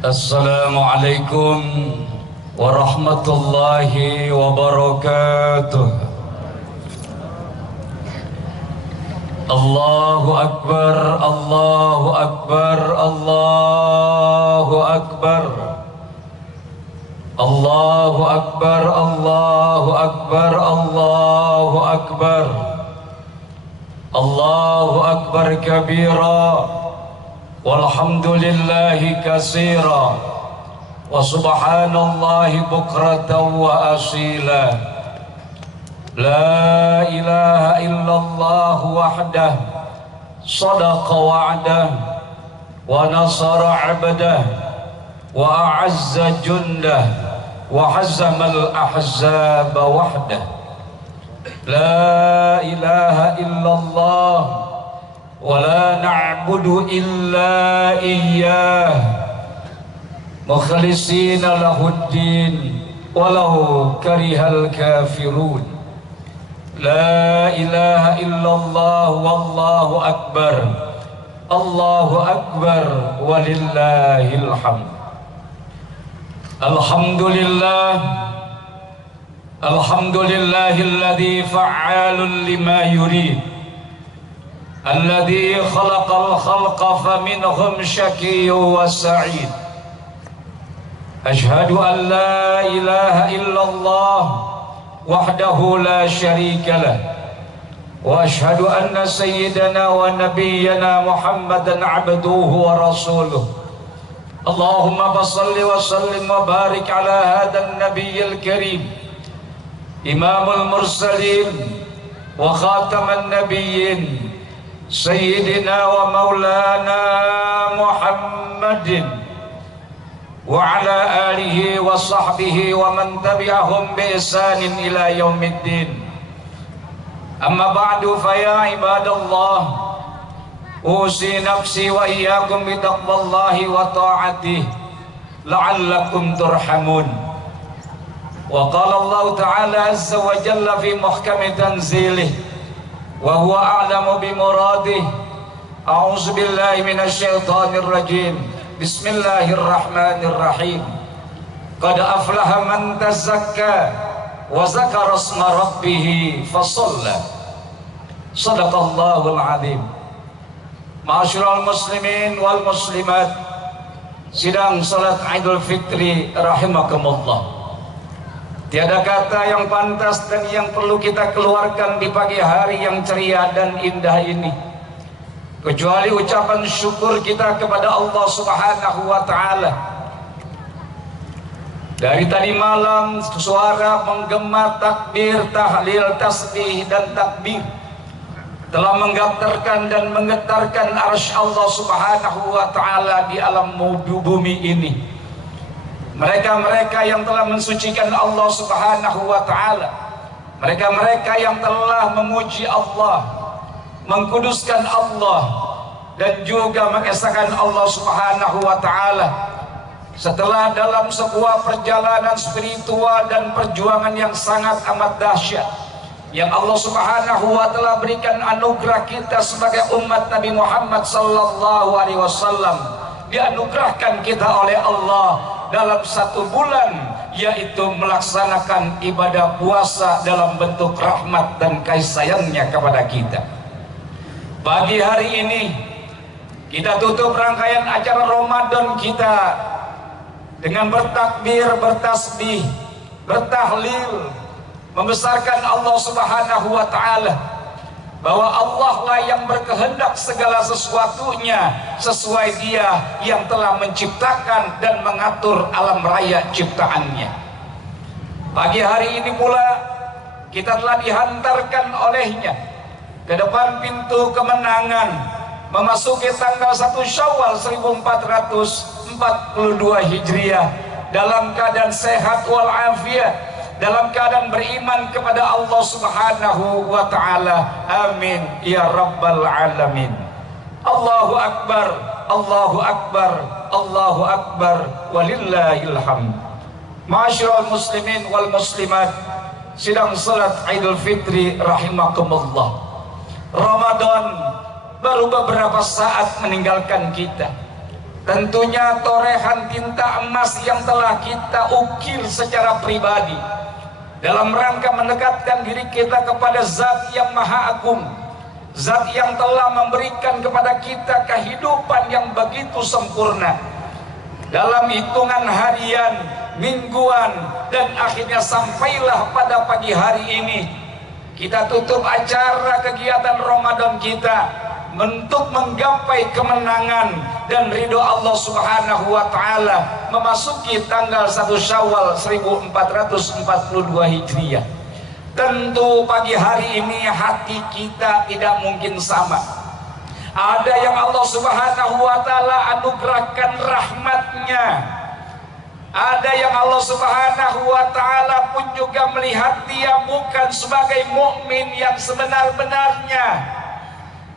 Assalamualaikum warahmatullahi wabarakatuh. Allahu Akbar, Allahu Akbar, Allahu Akbar. Allahu Akbar, Allahu Akbar, Allahu Akbar. Allahu Akbar kabira. Walhamdulillahi katsira wa subhanallahi bukratan wa asila. La ilaha illallah wahdah sadaqa wa'dah wa nasara 'abdah wa a'azza jundah wa hazamal ahzaba wahdah. La ilaha illallah ولا نعبد إلا إياه مخلصين له الدين ولو كره الكافرون. لا إله إلا الله والله أكبر الله أكبر ولله الحمد. الحمد لله الحمد لله الذي فعال لما يريد الذي خلق الخلق فمنهم شقي وسعيد. أشهد أن لا إله إلا الله وحده لا شريك له وأشهد أن سيدنا ونبينا محمدا عبده ورسوله. اللهم صل وسلم وبارك على هذا النبي الكريم إمام المرسلين وخاتم النبيين سيدنا ومولانا محمد وعلى آله وصحبه ومن تبعهم بإحسان إلى يوم الدين. أما بعد فيا عباد الله أوصي نفسي وإياكم بتقوى الله وطاعته لعلكم ترحمون. وقال الله تعالى عز وجل في محكم تنزيله وهو أعلم بمراده. أعوذ بالله من الشيطان الرجيم. بسم الله الرحمن الرحيم. قد أفلح من تزكى وذكر اسم ربه فصلى. صدق الله العظيم. Ma'asyiral muslimin wal muslimat, sidang salat Idul Fitri rahimakumullah. Tiada kata yang pantas dan yang perlu kita keluarkan di pagi hari yang ceria dan indah ini kecuali ucapan syukur kita kepada Allah Subhanahu wa ta'ala. Dari tadi malam suara menggema takbir, tahlil, tasbih dan takbir telah menggetarkan dan menggetarkan arsy Allah Subhanahu wa ta'ala di alam bumi ini. Mereka-mereka yang telah mensucikan Allah Subhanahu wa ta'ala, mereka-mereka yang telah memuji Allah, mengkuduskan Allah, dan juga mengesahkan Allah Subhanahu wa ta'ala setelah dalam sebuah perjalanan spiritual dan perjuangan yang sangat amat dahsyat yang Allah Subhanahu wa ta'ala berikan anugerah kita sebagai umat Nabi Muhammad sallallahu alaihi wasallam. Dianugerahkan kita oleh Allah dalam satu bulan, yaitu melaksanakan ibadah puasa dalam bentuk rahmat dan kasih sayangnya kepada kita. Pagi hari ini kita tutup rangkaian acara Ramadan kita dengan bertakbir, bertasbih, bertahlil, membesarkan Allah Subhanahu wa ta'ala, bahwa Allah lah yang berkehendak segala sesuatunya sesuai Dia yang telah menciptakan dan mengatur alam raya ciptaannya. Pagi hari ini pula kita telah dihantarkan olehnya ke depan pintu kemenangan, memasuki tanggal 1 Syawal 1442 Hijriah dalam keadaan sehat walafiat, dalam keadaan beriman kepada Allah Subhanahu wa ta'ala. Amin ya rabbal alamin. Allahu akbar, Allahu akbar, Allahu akbar, walillahil hamd. Ma'asyiral muslimin wal muslimat, sidang salat Idul Fitri rahimakumullah. Ramadan baru beberapa saat meninggalkan kita, Tentunya torehan tinta emas yang telah kita ukir secara pribadi dalam rangka mendekatkan diri kita kepada Zat yang Maha Agung, Zat yang telah memberikan kepada kita kehidupan yang begitu sempurna. Dalam hitungan harian, mingguan, dan akhirnya sampailah pada pagi hari ini kita tutup acara kegiatan Ramadan kita untuk menggapai kemenangan dan ridho Allah Subhanahu wa Ta'ala, memasuki tanggal 1 Syawal 1442 Hijriah. Tentu pagi hari ini hati kita tidak mungkin sama. Ada yang Allah Subhanahu wa Ta'ala anugerahkan rahmatnya, ada yang Allah Subhanahu wa Ta'ala pun juga melihat dia bukan sebagai mukmin yang sebenar-benarnya.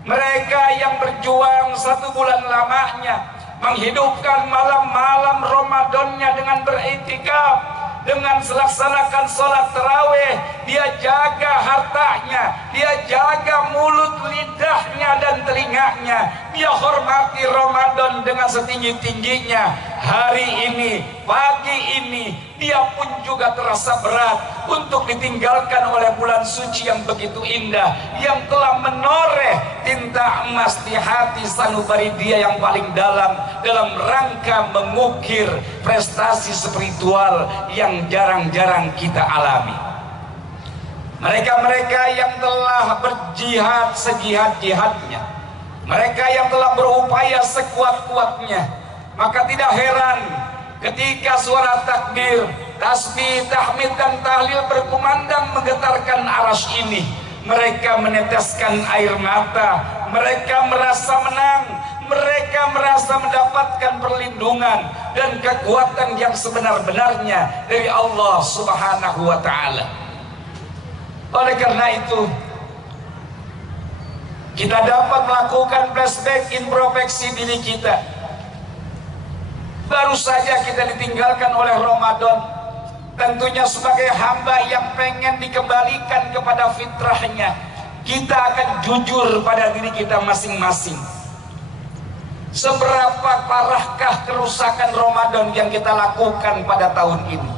Mereka yang berjuang 1 bulan lamanya, menghidupkan malam-malam Ramadannya dengan beriktikaf, dengan melaksanakan sholat tarawih, dia jaga hartanya, dia jaga mulut, lidahnya dan telinganya, dia hormati Ramadan dengan setinggi-tingginya. Hari ini, pagi ini, dia pun juga terasa berat untuk ditinggalkan oleh bulan suci yang begitu indah, yang telah menoreh tinta emas di hati sanubari dia yang paling dalam rangka mengukir prestasi spiritual yang jarang-jarang kita alami. Mereka-mereka yang telah berjihad sejihad-jihadnya, mereka yang telah berupaya sekuat-kuatnya, maka tidak heran ketika suara takbir, tasbih, tahmid dan tahlil berkumandang menggetarkan arasy ini, mereka meneteskan air mata, mereka merasa menang, mereka merasa mendapatkan perlindungan dan kekuatan yang sebenar-benarnya dari Allah Subhanahu wa Ta'ala. Oleh karena itu, kita dapat melakukan flashback, introspeksi diri kita. Baru saja kita ditinggalkan oleh Ramadan, tentunya sebagai hamba yang pengen dikembalikan kepada fitrahnya, kita akan jujur pada diri kita masing-masing. Seberapa parahkah kerusakan Ramadan yang kita lakukan pada tahun ini?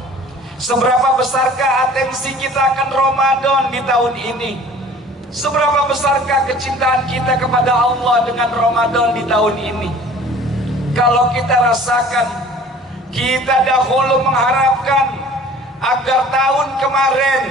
Seberapa besarkah atensi kita akan Ramadan di tahun ini? Seberapa besarkah kecintaan kita kepada Allah dengan Ramadan di tahun ini? Kalau kita rasakan, kita dahulu mengharapkan agar tahun kemarin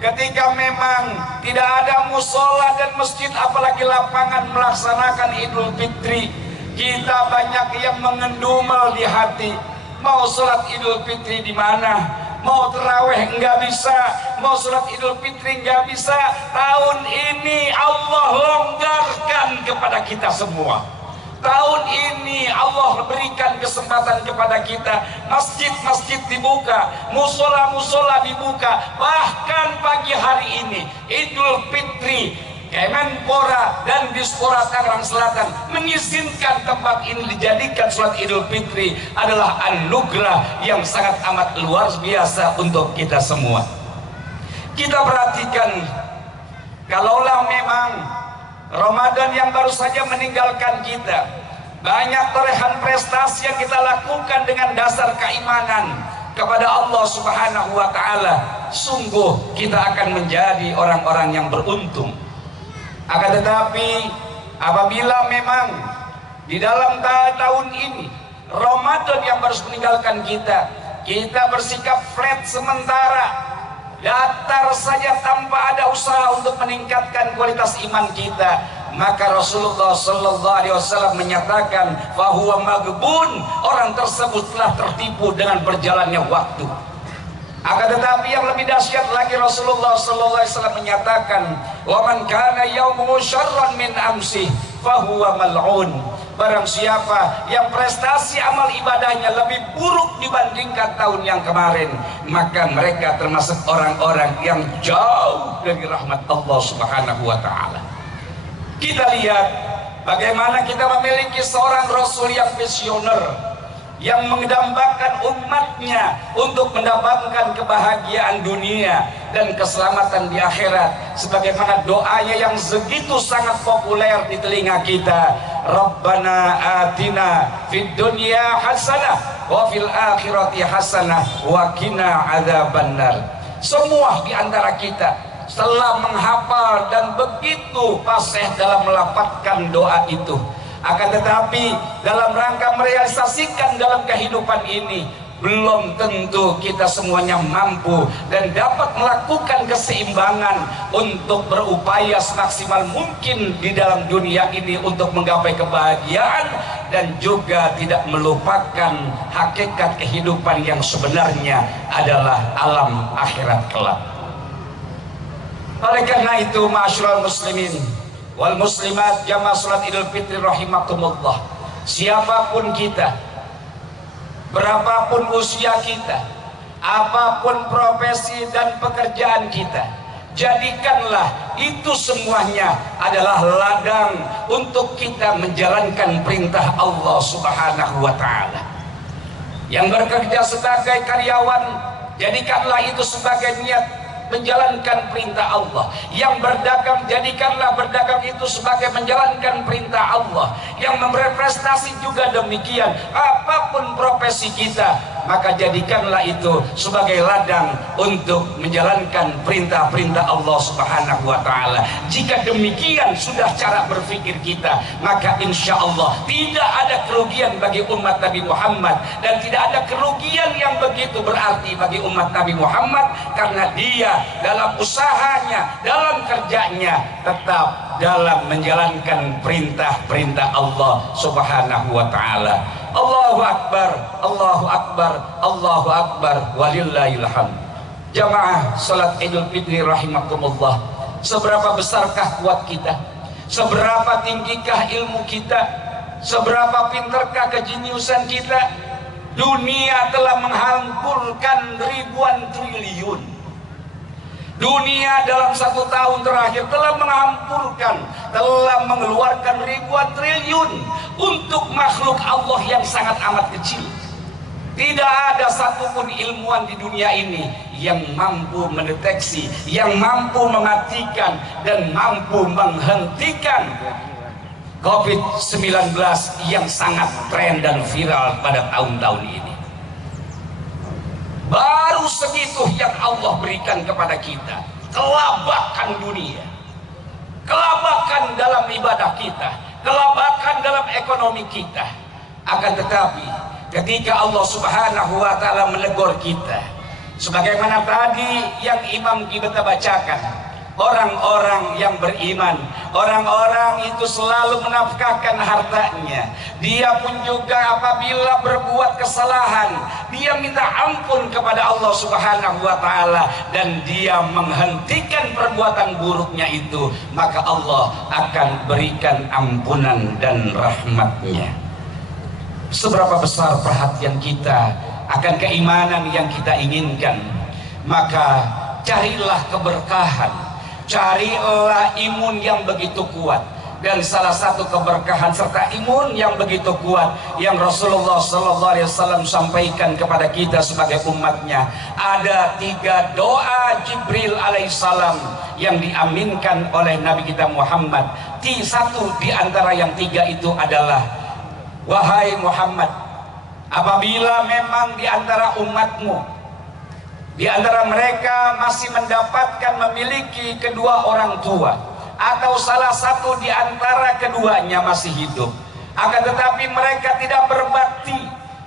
ketika memang tidak ada musola dan masjid apalagi lapangan melaksanakan Idul Fitri, kita banyak yang mengendumel di hati, mau sholat Idul Fitri di mana, mau terawih enggak bisa, mau sholat Idul Fitri enggak bisa. Tahun ini Allah longgarkan kepada kita semua. Tahun ini Allah berikan kesempatan kepada kita, masjid-masjid dibuka, musola-musola dibuka. Bahkan pagi hari ini Idul Fitri, Kemenpora dan Dispora Tangerang Selatan mengizinkan tempat ini dijadikan sholat Idul Fitri adalah anugerah yang sangat amat luar biasa untuk kita semua. Kita perhatikan, kalaulah memang Ramadan yang baru saja meninggalkan kita, banyak torehan prestasi yang kita lakukan dengan dasar keimanan kepada Allah Subhanahu wa Ta'ala, sungguh kita akan menjadi orang-orang yang beruntung. Akan tetapi apabila memang di dalam tahun ini Ramadan yang baru meninggalkan kita, kita bersikap flat sementara, datar saja tanpa ada usaha untuk meningkatkan kualitas iman kita, maka Rasulullah Sallallahu Alaihi Wasallam menyatakan fahuwa maghbun, orang tersebut telah tertipu dengan berjalannya waktu. Akan tetapi yang lebih dahsyat lagi, Rasulullah Sallallahu Alaihi Wasallam menyatakan wa man kana yaumuhu syarran min amsi fahuwa mal'un. Barang siapa yang prestasi amal ibadahnya lebih buruk dibandingkan tahun yang kemarin, maka mereka termasuk orang-orang yang jauh dari rahmat Allah Subhanahu wa Ta'ala. Kita lihat bagaimana kita memiliki seorang Rasul yang visioner, yang mendambakan umatnya untuk mendapatkan kebahagiaan dunia dan keselamatan di akhirat, sebagaimana doanya yang segitu sangat populer di telinga kita, Rabbana atina fid dunya hasanah wa fil akhirati hasanah wa qina adzabannar. Semua di antara kita setelah menghafal dan begitu fasih dalam melafazkan doa itu, akan tetapi dalam rangka merealisasikan dalam kehidupan ini, belum tentu kita semuanya mampu dan dapat melakukan keseimbangan untuk berupaya semaksimal mungkin di dalam dunia ini untuk menggapai kebahagiaan dan juga tidak melupakan hakikat kehidupan yang sebenarnya adalah alam akhirat kelak. Oleh karena itu, ma'asyiral muslimin wal muslimat jamaah salat Idul Fitri rahimakumullah, siapapun kita, berapapun usia kita, apapun profesi dan pekerjaan kita, jadikanlah itu semuanya adalah ladang untuk kita menjalankan perintah Allah Subhanahu wa taala. Yang bekerja sebagai karyawan, jadikanlah itu sebagai niat menjalankan perintah Allah. Yang berdagang, jadikanlah berdagang itu sebagai menjalankan perintah Allah. Yang berprestasi juga demikian. Apapun profesi kita, maka jadikanlah itu sebagai ladang untuk menjalankan perintah-perintah Allah Subhanahu wa taala. Jika demikian sudah cara berpikir kita, maka insya Allah tidak ada kerugian bagi umat Nabi Muhammad, dan tidak ada kerugian yang begitu berarti bagi umat Nabi Muhammad, karena dia dalam usahanya, dalam kerjanya tetap dalam menjalankan perintah-perintah Allah Subhanahu wa taala. Allahu akbar, Allahu akbar, Allahu akbar, walillahil hamd. Jamaah salat Idul Fitri rahimakumullah, seberapa besarkah kuat kita? Seberapa tinggikah ilmu kita? Seberapa pintarkah kejeniusan kita? Dunia telah menghancurkan ribuan triliun. Dunia dalam 1 tahun terakhir telah menghancurkan, telah mengeluarkan ribuan triliun untuk makhluk Allah yang sangat amat kecil. Tidak ada satupun ilmuwan di dunia ini yang mampu mendeteksi, yang mampu mematikan dan mampu menghentikan COVID-19 yang sangat tren dan viral pada tahun-tahun ini. Baru segitu yang Allah berikan kepada kita, kelabakan dunia, kelabakan dalam ibadah kita, kelabakan dalam ekonomi kita. Akan tetapi ketika Allah Subhanahu wa taala menegur kita, sebagaimana tadi yang Imam kita bacakan, orang-orang yang beriman, orang-orang itu selalu menafkahkan hartanya. Dia pun juga apabila berbuat kesalahan, dia minta ampun kepada Allah Subhanahu wa taala, dan dia menghentikan perbuatan buruknya itu, maka Allah akan berikan ampunan dan rahmatnya. Seberapa besar perhatian kita akan keimanan yang kita inginkan, maka carilah keberkahan, carilah imun yang begitu kuat. Dan salah satu keberkahan serta imun yang begitu kuat yang Rasulullah SAW sampaikan kepada kita sebagai umatnya, ada 3 doa Jibril alaihissalam yang diaminkan oleh Nabi kita Muhammad. Satu di antara yang 3 itu adalah, wahai Muhammad, apabila memang di antara umatmu, di antara mereka masih mendapatkan memiliki kedua orang tua, atau salah satu di antara keduanya masih hidup, akan tetapi mereka tidak berbakti,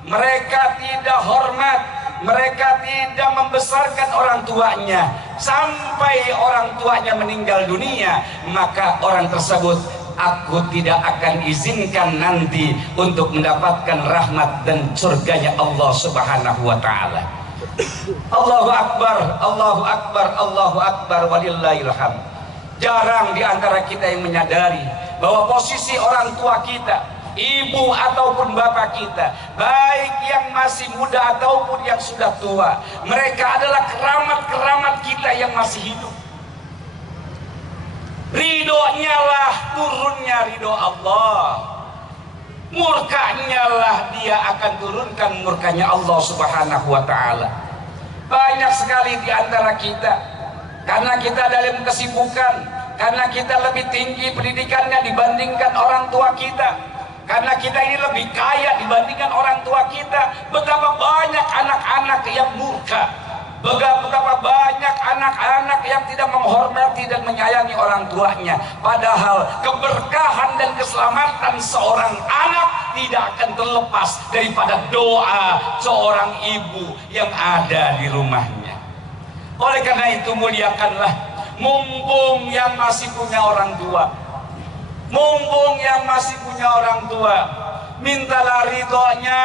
mereka tidak hormat, mereka tidak membesarkan orang tuanya sampai orang tuanya meninggal dunia, maka orang tersebut aku tidak akan izinkan nanti untuk mendapatkan rahmat dan surganya Allah Subhanahu wa taala. Allahu akbar, Allahu akbar, Allahu akbar, walillahil hamd. Jarang di antara kita yang menyadari bahwa posisi orang tua kita, ibu ataupun bapak kita, baik yang masih muda ataupun yang sudah tua, mereka adalah keramat-keramat kita yang masih hidup. Ridhonya lah turunnya ridho Allah. murkanya lah dia akan turunkan murkanya Allah Subhanahu wa ta'ala. Banyak sekali di antara kita, karena kita dalam kesibukan, karena kita lebih tinggi pendidikannya dibandingkan orang tua kita, karena kita ini lebih kaya dibandingkan orang tua kita, betapa banyak anak-anak yang murka, betapa banyak anak-anak yang tidak menghormati dan menyayangi orang tuanya. Padahal keberkahan dan keselamatan seorang anak tidak akan terlepas daripada doa seorang ibu yang ada di rumahnya. Oleh karena itu, muliakanlah, mumpung yang masih punya orang tua, mumpung yang masih punya orang tua, mintalah ridhonya,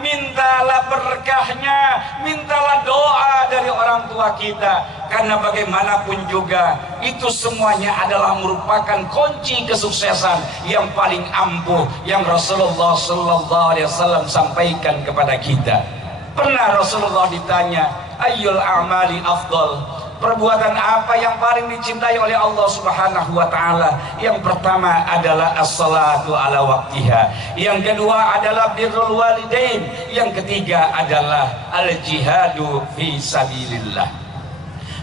mintalah berkahnya, mintalah doa dari orang tua kita. Karena bagaimanapun juga itu semuanya adalah merupakan kunci kesuksesan yang paling ampuh yang Rasulullah SAW sampaikan kepada kita. Pernah Rasulullah ditanya, ayyul a'mali afdal, perbuatan apa yang paling dicintai oleh Allah Subhanahu wa ta'ala? Yang pertama adalah as-salatu ala waktiha, yang kedua adalah birrul walidain, yang ketiga adalah al-jihadu fi sabilillah.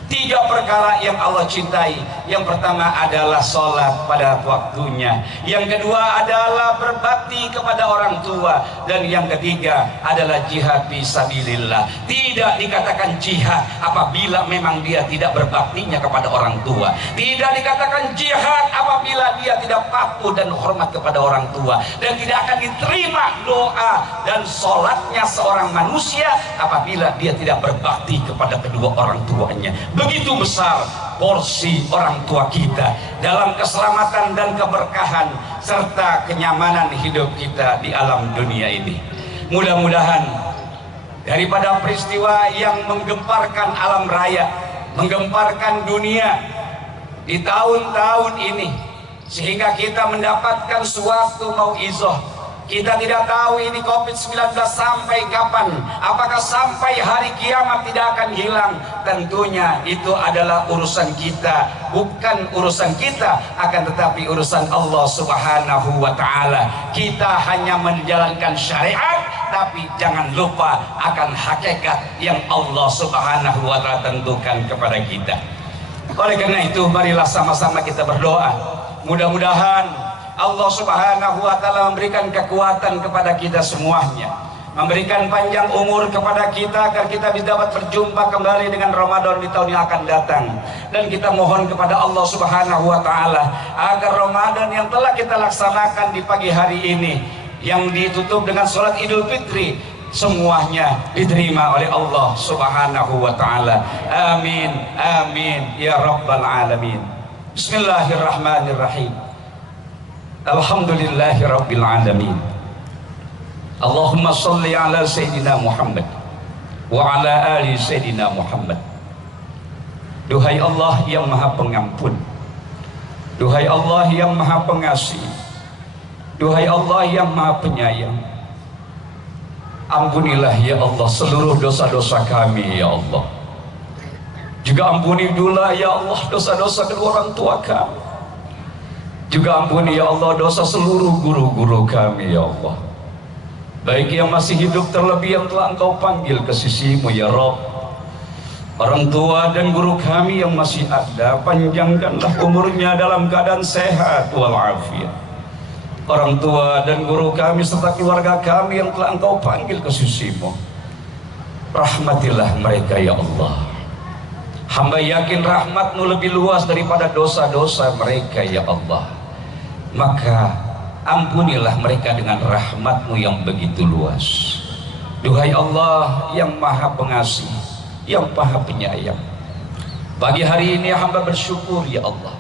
Tiga perkara yang Allah cintai. Yang pertama adalah sholat pada waktunya, yang kedua adalah berbakti kepada orang tua, dan yang ketiga adalah jihad fisabilillah. Tidak dikatakan jihad apabila memang dia tidak berbaktinya kepada orang tua, tidak dikatakan jihad apabila dia tidak patuh dan hormat kepada orang tua, dan tidak akan diterima doa dan sholatnya seorang manusia apabila dia tidak berbakti kepada kedua orang tuanya. Begitu besar porsi orang tua kita dalam keselamatan dan keberkahan serta kenyamanan hidup kita di alam dunia ini. Mudah-mudahan daripada peristiwa yang menggemparkan alam raya, menggemparkan dunia di tahun-tahun ini, sehingga kita mendapatkan suatu mauizah. Kita tidak tahu ini COVID-19 sampai kapan, apakah sampai hari kiamat tidak akan hilang. Tentunya itu adalah urusan kita, bukan urusan kita, akan tetapi urusan Allah Subhanahu wa ta'ala. Kita hanya menjalankan syariat, tapi jangan lupa akan hakikat yang Allah Subhanahu wa ta'ala tentukan kepada kita. Oleh karena itu, marilah sama-sama kita berdoa, mudah-mudahan Allah Subhanahu wa ta'ala memberikan kekuatan kepada kita semuanya, memberikan panjang umur kepada kita agar kita bisa dapat berjumpa kembali dengan Ramadan di tahun yang akan datang. Dan kita mohon kepada Allah Subhanahu wa ta'ala agar Ramadan yang telah kita laksanakan di pagi hari ini, yang ditutup dengan sholat Idul Fitri, semuanya diterima oleh Allah Subhanahu wa ta'ala. Amin, amin ya rabbal alamin. Bismillahirrahmanirrahim. Alhamdulillahi rabbil alamin. Allahumma salli ala Sayyidina Muhammad wa ala ali Sayyidina Muhammad. Duhai Allah yang maha pengampun, duhai Allah yang maha pengasih, duhai Allah yang maha penyayang, ampunilah ya Allah seluruh dosa-dosa kami ya Allah. Juga ampuni pula ya Allah dosa-dosa kedua orang tua kami. Juga ampuni ya Allah dosa seluruh guru-guru kami ya Allah, baik yang masih hidup terlebih yang telah Engkau panggil ke sisi-Mu ya Rabb. Orang tua dan guru kami yang masih ada, panjangkanlah umurnya dalam keadaan sehat walafiat. Orang tua dan guru kami serta keluarga kami yang telah Engkau panggil ke sisi-Mu, rahmatilah mereka ya Allah. Hamba yakin rahmat-Mu lebih luas daripada dosa-dosa mereka ya Allah. Maka ampunilah mereka dengan rahmat-Mu yang begitu luas. Duhai Allah yang maha pengasih, yang maha penyayang, pagi hari ini hamba bersyukur ya Allah,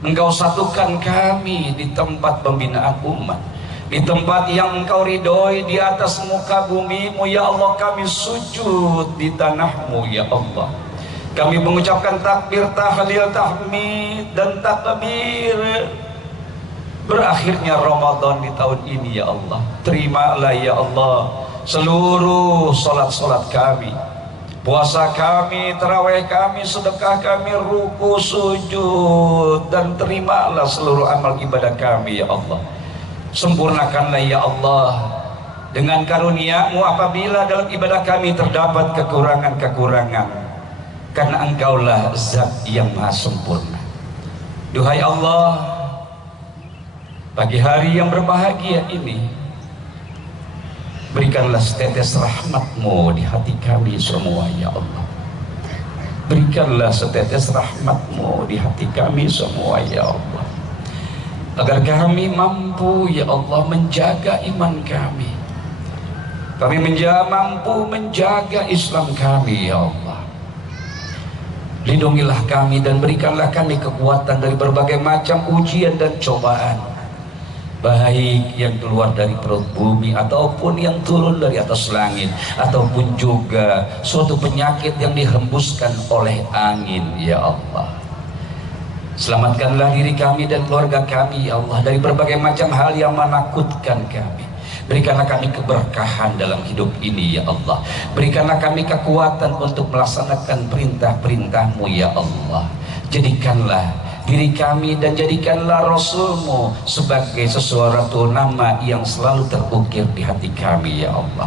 Engkau satukan kami di tempat pembinaan umat, di tempat yang Engkau ridhoi, di atas muka bumi-Mu ya Allah. Kami sujud di tanah-Mu ya Allah. Kami mengucapkan takbir, tahlil, tahmid dan takbir. Berakhirnya Ramadan di tahun ini ya Allah, terimalah ya Allah seluruh solat-solat kami, puasa kami, tarawih kami, sedekah kami, ruku, sujud, dan terimalah seluruh amal ibadah kami ya Allah. Sempurnakanlah ya Allah dengan karunia-Mu apabila dalam ibadah kami terdapat kekurangan-kekurangan, karena Engkaulah zat yang maha sempurna. Duhai Allah, pagi hari yang berbahagia ini, berikanlah setetes rahmat-Mu di hati kami semua ya Allah. Berikanlah setetes rahmat-Mu di hati kami semua ya Allah, agar kami mampu ya Allah menjaga iman kami. Kami mampu menjaga Islam kami ya Allah. Lindungilah kami dan berikanlah kami kekuatan dari berbagai macam ujian dan cobaan, baik yang keluar dari perut bumi ataupun yang turun dari atas langit, ataupun juga suatu penyakit yang dihembuskan oleh angin ya Allah. Selamatkanlah diri kami dan keluarga kami ya Allah dari berbagai macam hal yang menakutkan kami. Berikanlah kami keberkahan dalam hidup ini ya Allah. Berikanlah kami kekuatan untuk melaksanakan perintah-perintah-Mu ya Allah. Jadikanlah diri kami dan jadikanlah Rasul-Mu sebagai sesuatu nama yang selalu terukir di hati kami ya Allah.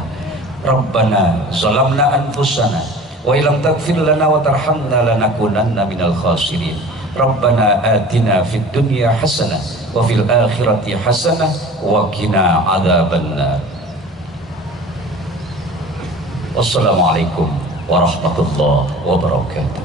Rabbana zalamna anfusana wa illam taghfir lana wa tarhamna lanakunanna minal khasirin. Rabbana atina fid dunya hasanah wa fil akhirati hasanah wa qina adzabannar. Wassalamualaikum warahmatullahi wabarakatuh.